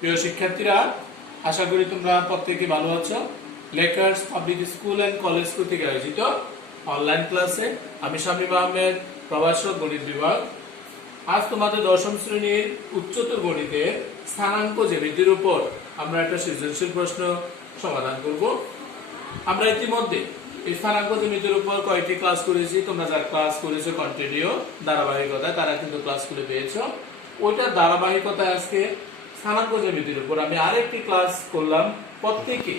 প্রিয় শিক্ষার্থীরা, আশা করি তোমরা প্রত্যেকে ভালো আছো। Lakers public school and college থেকে আয়োজিত অনলাইন ক্লাসে আমি শামীম আহমেদ, প্রভাষক গণিত বিভাগ। আজ তোমাদের দশম শ্রেণীর উচ্চতর গণিতের স্থানাঙ্ক জ্যামিতির উপর আমরা একটা সৃজনশীল প্রশ্ন সমাধান করব। আমরা ইতিমধ্যে এই স্থানাঙ্ক জ্যামিতির উপর কয়েকটি ক্লাস করেছি। তোমরা যারা ক্লাস করেছো কন্টিনিউ ধারাবাহিকতায়, তারা কিন্তু ক্লাস করে পেয়েছো। ওইটার ধারাবাহিকতায় আজকে স্থানাঙ্ক জ্যামিতির উপর আমি আরেকটি ক্লাস করলাম। প্রত্যেকে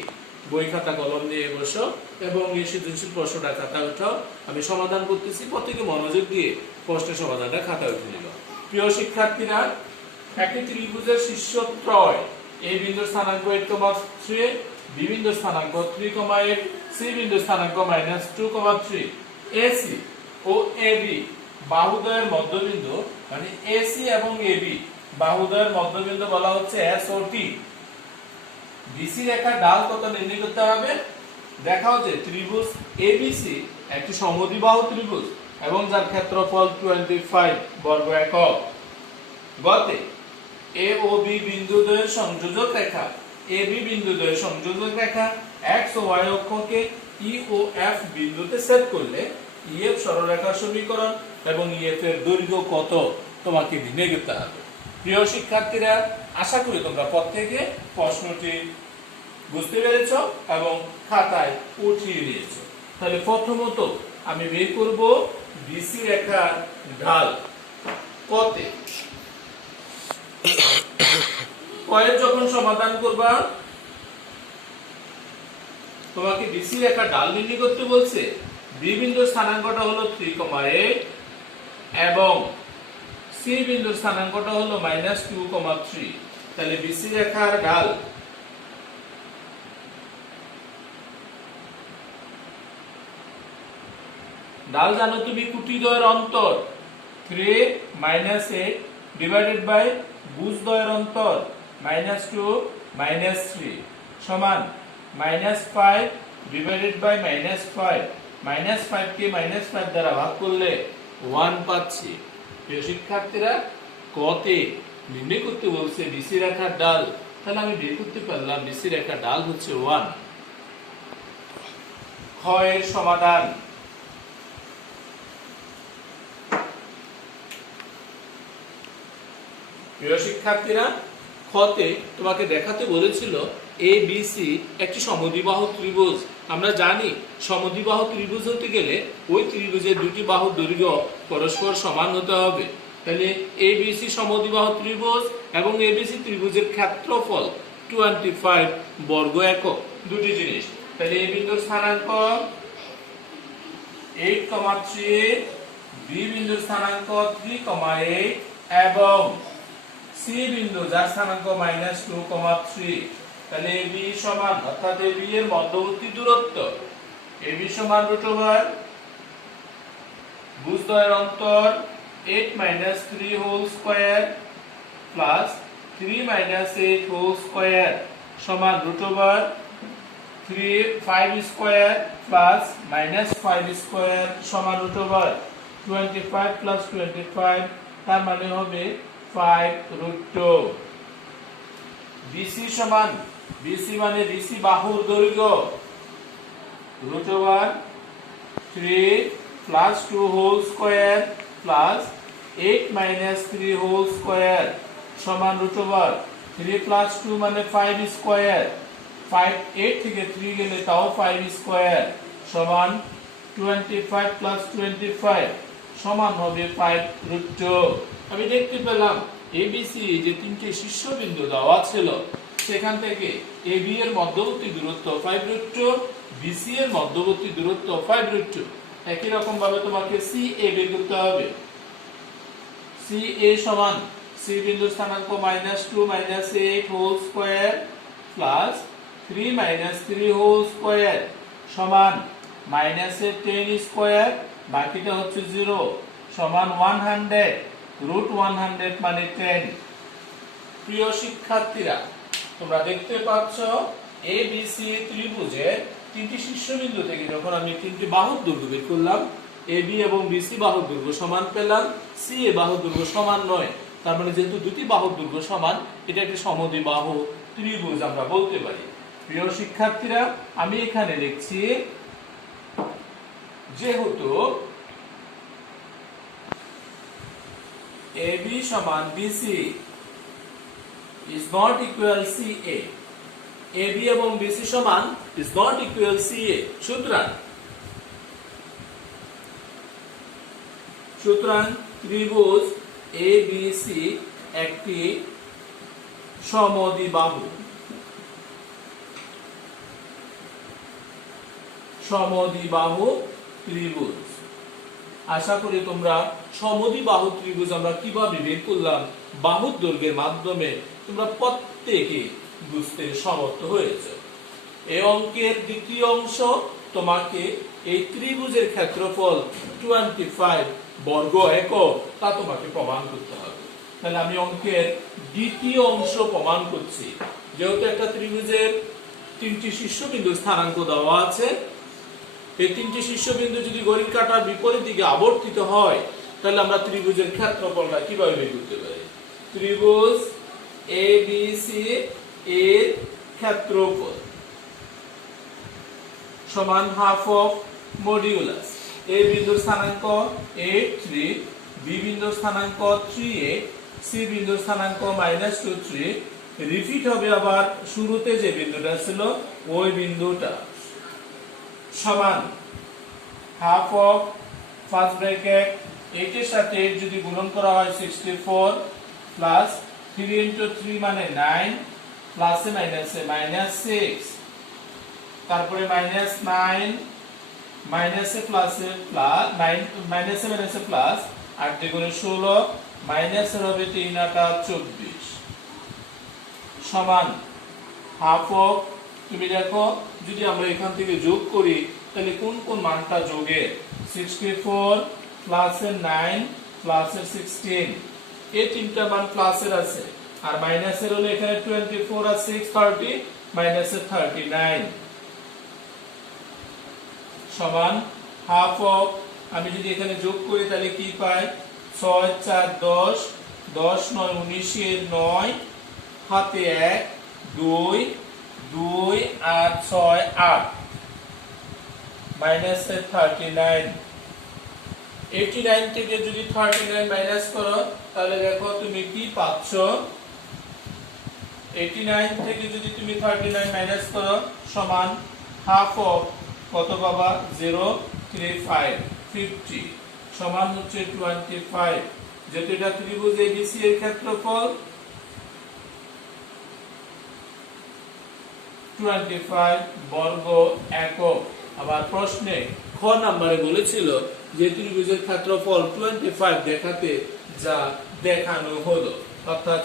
বই খাতা কলম নিয়ে বসো এবং এই সৃজনশীল প্রশ্নটা খাতা উঠাও। আমি সমাধান করতেছি, প্রত্যেকে মনোযোগ দিয়ে প্রশ্নের সমাধানটা খাতা উঠে নিল। প্রিয় শিক্ষার্থীরা, একটি ত্রিভুজের শীর্ষত্রয় এ বিন্দুর স্থানাঙ্ক 8,3, বি বিন্দুর স্থানাঙ্ক 3,8, সি বিন্দুর স্থানাঙ্ক -2,3, এসি ও এবি বাহুদ্বয়ের মধ্যবিন্দু, মানে এসি এবং এবি বাহুদ্বয়ের মধ্যবিন্দু বলা হচ্ছে এস ও টি। বিসি রেখার ঢাল কত নির্ণয় করতে হবে? দেখাও যে ত্রিভুজ এবিসি একটি সমদ্বিবাহু ত্রিভুজ এবং যার ক্ষেত্রফল 25 বর্গ একক। গতে এ ও বি বিন্দুদ্বয়ের সংযোজক রেখা, এবি বিন্দুদ্বয়ের সংযোজক রেখা এক্স ও ওয়াই অক্ষকে ই ও এফ বিন্দুতে ছেদ করলে ইএফ সরলরেখার সমীকরণ এবং ইএফ এর দৈর্ঘ্য কত তোমাকে নির্ণয় করতে হবে। প্রিয় শিক্ষার্থীরা, আশা করি তোমরা প্রত্যেকে প্রশ্নটি বুঝতে পেরেছো এবং খাতায় উঠিয়ে নিয়েছো। তাহলে প্রথমত আমি বের করব বিসি রেখার ঢাল কতে। কয়ের যখন সমাধান করবা তোমাকে বিসি রেখার ঢাল নির্ণয় করতে বলছে। বি বিন্দুর স্থানাঙ্কটা হলো 3,8 এবং সি বিন্দুর স্থানাঙ্কটা হলো -2,3। তাহলে বিসি রেখার ঢাল জানো তুমি কুটিদ্বয়ের অন্তর 3 -8 ডিভাইডেড বাই ভুজদ্বয়ের অন্তর -2 -3 সমান -5 ডিভাইডেড বাই -5। -5 কে -5 দ্বারা ভাগ করলে 1 পাচ্ছি। প্রিয় শিক্ষার্থীরা, কতে নির্ণয় করতে বলছে বিসি রেখার ঢাল, তাহলে আমি বের করতে পারলাম বিসি রেখার ঢাল হচ্ছে 1। খ এর সমাধান। প্রিয় শিক্ষার্থীরা, খতে তোমাকে দেখাতে বলেছিল এ বি সি একটি সমদ্বিবাহু ত্রিভুজ। আমরা জানি সমদ্বিবাহু ত্রিভুজ হতে গেলে ওই ত্রিভুজের দুটি বাহুর দৈর্ঘ্য পরস্পর সমান হতে হবে। তাহলে এ বি সি সমদ্বিবাহু ত্রিভুজ এবং এ বি সি ত্রিভুজের ক্ষেত্রফল 25 বর্গ একক, দুটি জিনিস। তাহলে এ বিন্দুর স্থানাঙ্ক 8,3, বি বিন্দুর স্থানাঙ্ক 3,8 এবং সি বিন্দু যার স্থানাঙ্ক -2,3। তাহলে এবি সমান, অর্থাৎ এবি এর মধ্যবর্তী দূরত্ব এবি সমান √, ভুজদ্বয়ের অন্তর 8 - 3 whole square plus 3 - 8 whole square সমান √, 5 স্কয়ার প্লাস -5 স্কয়ার সমান √, 25 প্লাস 25 তার মানে হবে 5√2। বিসি সমান, বিসি মানে বিসি বাহুর দৈর্ঘ্য √, 3 plus 2 whole square plus 8 - 3 whole square সমান √, 3 প্লাস 2 মানে 5 স্কয়ার, 8 থেকে 3 গেলে তাও 5 স্কয়ার সমান 25 প্লাস 25 সমান হবে 5√2। আমি দেখতে পেলাম এবিসি যে তিনটি শীর্ষবিন্দু দেওয়া ছিল সেখান থেকে এবি এর মধ্যবর্তী দূরত্ব 5√2, বিসি এর মধ্যবর্তী দূরত্ব 5√2। একই রকম ভাবে তোমাকে সি এ বের করতে হবে। সি এ সমান, সি বিন্দুর স্থানাঙ্ক -2 - 8 whole square plus 3 - 3 whole square সমান -10 স্কয়ার, বাকিটা হচ্ছে 0 সমান 100, √100 মানে 10। প্রিয় শিক্ষার্থীরা, তোমরা দেখতে পাচ্ছ এ বি সি ত্রিভুজের তিনটি শীর্ষবিন্দু থেকে যখন আমি তিনটি বাহুর দৈর্ঘ্য বের করলাম, এ বি এবং বিসি বাহুর দৈর্ঘ্য সমান পেলাম, সি এ বাহুর দৈর্ঘ্য সমান নয়। তার মানে যেহেতু দুটি বাহুর দৈর্ঘ্য সমান, এটা একটি সমদ্বিবাহু ত্রিভুজ আমরা বলতে পারি। প্রিয় শিক্ষার্থীরা, আমি এখানে লিখছি যেহেতু AB সমান BC is not equal CA, AB এবং BC সমান is not equal CA, সুতরাং ত্রিভুজ ABC একটি সমদ্বিবাহু ত্রিভুজ। আশা করি তোমরা সমদ্বিবাহু ত্রিভুজ আমরা কিভাবে বের করলাম বাহুর দৈর্ঘ্যের মাধ্যমে তোমরা প্রত্যেকে বুঝতে সমর্থ হয়েছে। এই অঙ্কের দ্বিতীয় অংশ তোমাকে এই ত্রিভুজের ক্ষেত্রফল 25 বর্গ একক তা তোমাকে প্রমাণ করতে হবে। তাহলে আমি অঙ্কের দ্বিতীয় অংশ প্রমাণ করছি। যেহেতু একটা ত্রিভুজের তিনটি শীর্ষবিন্দু স্থানাঙ্ক দেওয়া আছে, এই তিনটি শীর্ষবিন্দু যদি ঘড়ির কাঁটার বিপরীত দিকে আবর্তিত হয়, তাহলে আমরা ত্রিভুজের ক্ষেত্রফলটা কিভাবে বের করতে পারি? ত্রিভুজ ABC এর ক্ষেত্রফল সমান হাফ অফ মডিউলাস A বিন্দুর স্থানাঙ্ক 8, 3, B বিন্দুর স্থানাঙ্ক 3, C বিন্দুর স্থানাঙ্ক -2, 3, রিপিট হবে আবার শুরুতে যে বিন্দুটা ছিল ওই বিন্দুটা, সমান হাফ অফ ফার্স্ট ব্র্যাকেট 8 এর সাথে 8 যদি গুণন করা হয় 64 প্লাস 3 into 3 মানে 9 প্লাসে মাইনাসে -6, তারপরে -9 মাইনাসে প্লাসে প্লাস 9 মাইনাসে মাইনাসে প্লাস 8 দ্বিগুণে 16 মাইনাসের হবে 3 8 24 সমান হাফ অফ, তুমি দেখো যদি আমরা এখান থেকে যোগ করি তাহলে কোন কোন মানটা যোগে 64 প্লাসের 9 প্লাসের 16 এই তিনটা মান প্লাসের আছে, আর মাইনাসের হলো এখানে 24 আর 6 30 মাইনাসের 39 সমান হাফ অফ, আমি যদি এখানে যোগ করি তাহলে কি পাই 6 4 10 10 9 19 এর 9 হাতে 1 2 2 আর 6 8 মাইনাসের 39 89 থেকে যদি 39 মাইনাস করো তাহলে দেখো তুমি কি পাচ্ছ, 89 থেকে যদি তুমি 39 মাইনাস করো সমান হাফ অফ কত পাবা 035 50 সমান হচ্ছে 25, যেহেতু এটা ত্রিভুজ ABC এর ক্ষেত্রফল 25 বর্গ একক। আবার প্রশ্নে খ নম্বরে বলেছিল যে ত্রিভুজের ক্ষেত্রফল 25 দেখাতে যা দেখানো হলো, অর্থাৎ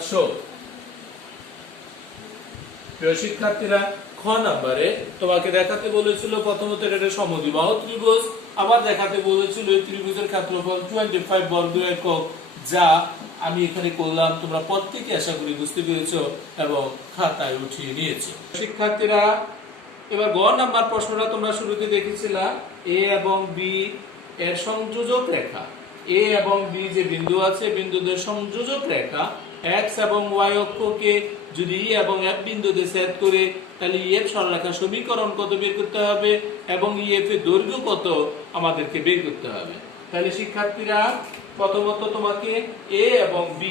প্রিয় শিক্ষার্থীরা, খ নম্বরে তোমাকে দেখাতে বলেছিল প্রথমত এটা সমদ্বিবাহু ত্রিভুজ, আবার দেখাতে বলেছিল এই ত্রিভুজের ক্ষেত্রফল 25 বর্গ একক, যা আমি এখানে করলাম। তোমরা প্রত্যেকে আশা করি বুঝতে পেরেছো এবং খাতায় উঠিয়ে নিয়েছো। শিক্ষার্থীরা, এবার গ নাম্বার প্রশ্নটা তোমরা শুরুতে দেখেছিলা A এবং B এর সংযোজক রেখা, A এবং B যে বিন্দু আছে বিন্দুদের সংযোজক রেখা x এবং y অক্ষকে যদি E এবং F বিন্দুতে ছেদ করে তাহলে EF সরলরেখার সমীকরণ কত বের করতে হবে এবং EF এর দৈর্ঘ্য কত আমাদেরকে বের করতে হবে। তাহলে শিক্ষার্থীরা, প্রথমত তোমাকে A এবং B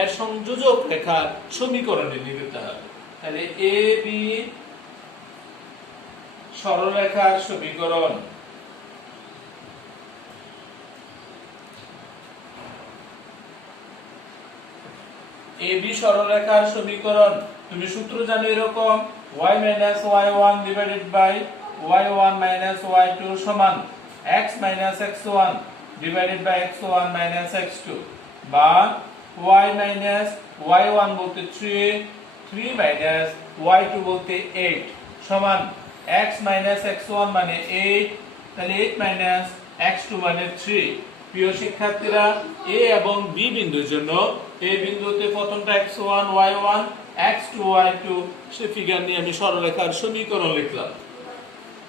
এর সংযোজক রেখার সমীকরণ নির্ণয় করতে হবে। তাহলে AB সরলরেখার সমীকরণ, AB সরলরেখার সমীকরণ তুমি সূত্র জানো এরকম y - y1 divided by y1 - y2 সমান x - x1 divided by x1 - x2, বা y - y1 বলতে 3 - y2 বলতে 8 সমান x - x1 মানে 8, তাহলে 8 - x2 মানে 3। প্রিয় শিক্ষার্থীরা, A এবং B বিন্দুর জন্য A বিন্দুতে প্রথমটা x1 y1 x2 y2 সে ফিগার নিয়ে আমি সরলরেখার সমীকরণ লিখলাম।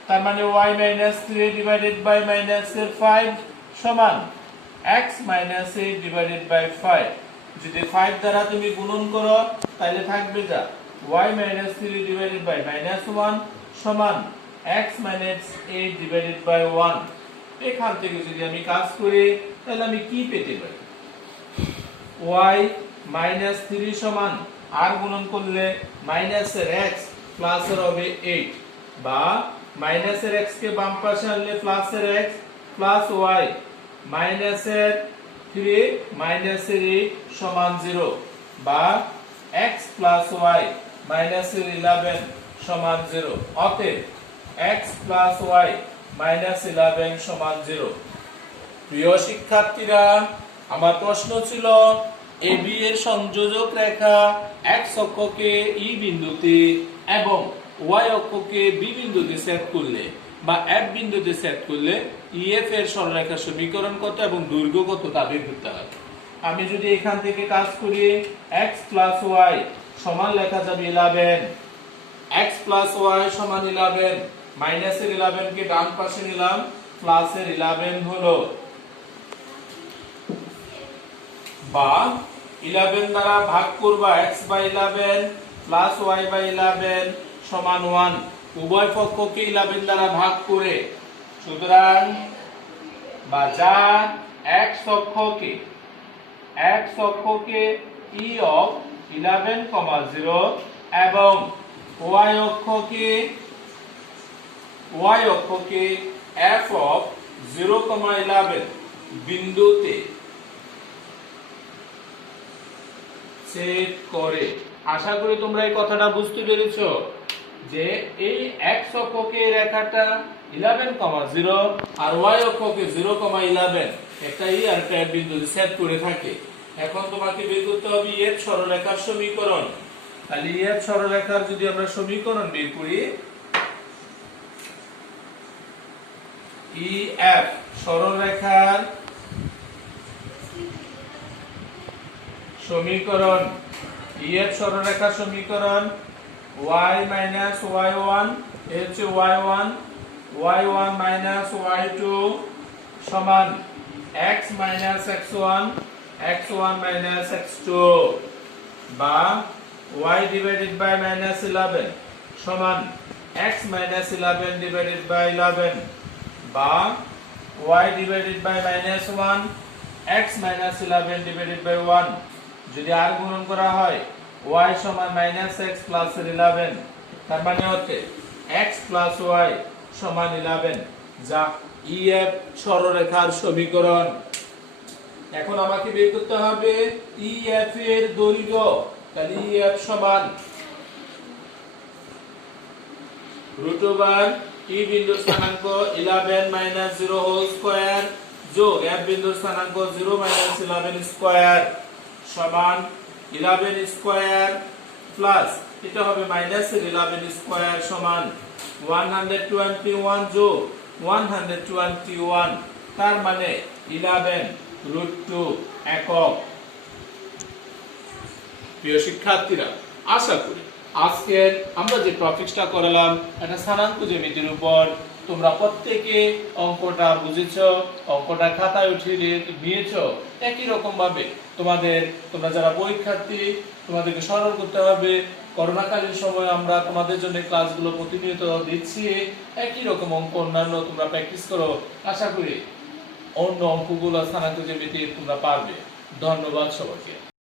তার মানে y - 3 ডিভাইডেড বাই -5 সমান x - 8 ডিভাইডেড বাই 5, যদি 5 দ্বারা তুমি গুণন করো তাহলে থাকবে যা y minus 3 divided by minus 1 সমান x minus 8 divided by 1। এখান থেকে যদি আমি কাজ করি তাহলে আমি কি পেতে পারি? y minus 3 সমান আর গুণন করলে মাইনাস এর x প্লাস এর হবে 8 বা মাইনাস এর x কে বাম পাশে আনলে প্লাস এর x প্লাস y মাইনাস এর 3 মাইনাস এর 8 সমান 0 বা x প্লাস y মাইনাস এর 11 সমান 0। অতএব x প্লাস y মাইনাস 11 সমান 0। প্রিয় শিক্ষার্থীরা, আমার প্রশ্ন ছিল AB এর সংযোজক রেখা x অক্ষকে E বিন্দুতে এবং y অক্ষকে B বিন্দুতে সেট করলে বা F বিন্দুতে সেট করলে EF এর সরলরেখার সমীকরণ কত এবং দৈর্ঘ্য কত তা বের করতে হবে। আমি যদি এখান থেকে কাজ করি x প্লাস y সমান লেখা যাবে 11, x প্লাস y সমান 11, মাইনাস এর 11 কে ডান পাশে নিলাম, প্লাস এর 11 হলো, বা 11 দ্বারা ভাগ করবা x by 11 plus y by 11 সমান 1। উভয় পক্ষকে 11 দ্বারা ভাগ করে, সুতরাং বা যা x অক্ষকে E of 11, 0 এবং y অক্ষকে f of 0, 11 বিন্দুতে সেট করে। আশা করি তোমরা এই কথাটা বুঝতে পেরেছো যে এই x অক্ষকে রেখাটা 11, 0 আর y অক্ষকে 0, 11 একটা E আর একটা F বিন্দুতে সেট করে থাকে। এখন তোমাকে বের করতে হবে E এর সরলরেখার সমীকরণ। তাহলে E এর সরলরেখার যদি আমরা সমীকরণ বের করি, EF সরলরেখার সমীকরণ, E এর সরলরেখার সমীকরণ y minus y1 হচ্ছে y1, y1 minus y2 সমান x minus x1, x1 minus x2 বা y divided by minus 11 সমান x minus 11 divided by 11 বা y divided by minus 1, x minus 11 divided by 1। যদি আর গুণন করা হয় y সমান minus x plus 11, তার মানে হচ্ছে x plus y সমান 11, যা EF সরলরেখার সমীকরণ। এখন আমাকে বের করতে হবে EF এর দৈর্ঘ্য। তাহলে EF সমান √, E বিন্দুর স্থানাঙ্ক 11 minus 0 whole square যোগ F বিন্দুর স্থানাঙ্ক 0 minus 11 square সমান 11 স্কয়ার প্লাস এটা হবে মাইনাস 11 স্কয়ার সমান 121 যোগ 121, তার মানে 11√2 একক। প্রিয় শিক্ষার্থীরা, আশা করি আজকে আমরা যে টপিকটা করলাম এটা স্থানাঙ্ক জ্যামিতির উপর, তোমরা প্রত্যেকে অঙ্কটা বুঝেছো, অঙ্কটা খাতায় উঠিয়ে নিয়েছো। একই রকম ভাবে তোমরা যারা পরীক্ষার্থী তোমাদেরকে স্মরণ করতে হবে, করোনাকালীন সময় আমরা তোমাদের জন্য ক্লাসগুলো প্রতিনিয়ত দিচ্ছি। একই রকম অঙ্ক অন্যান্য তোমরা প্র্যাকটিস করো, আশা করি অন্য অঙ্কগুলো স্থানাঙ্ক জ্যামিতি তোমরা পারবে। ধন্যবাদ সবাইকে।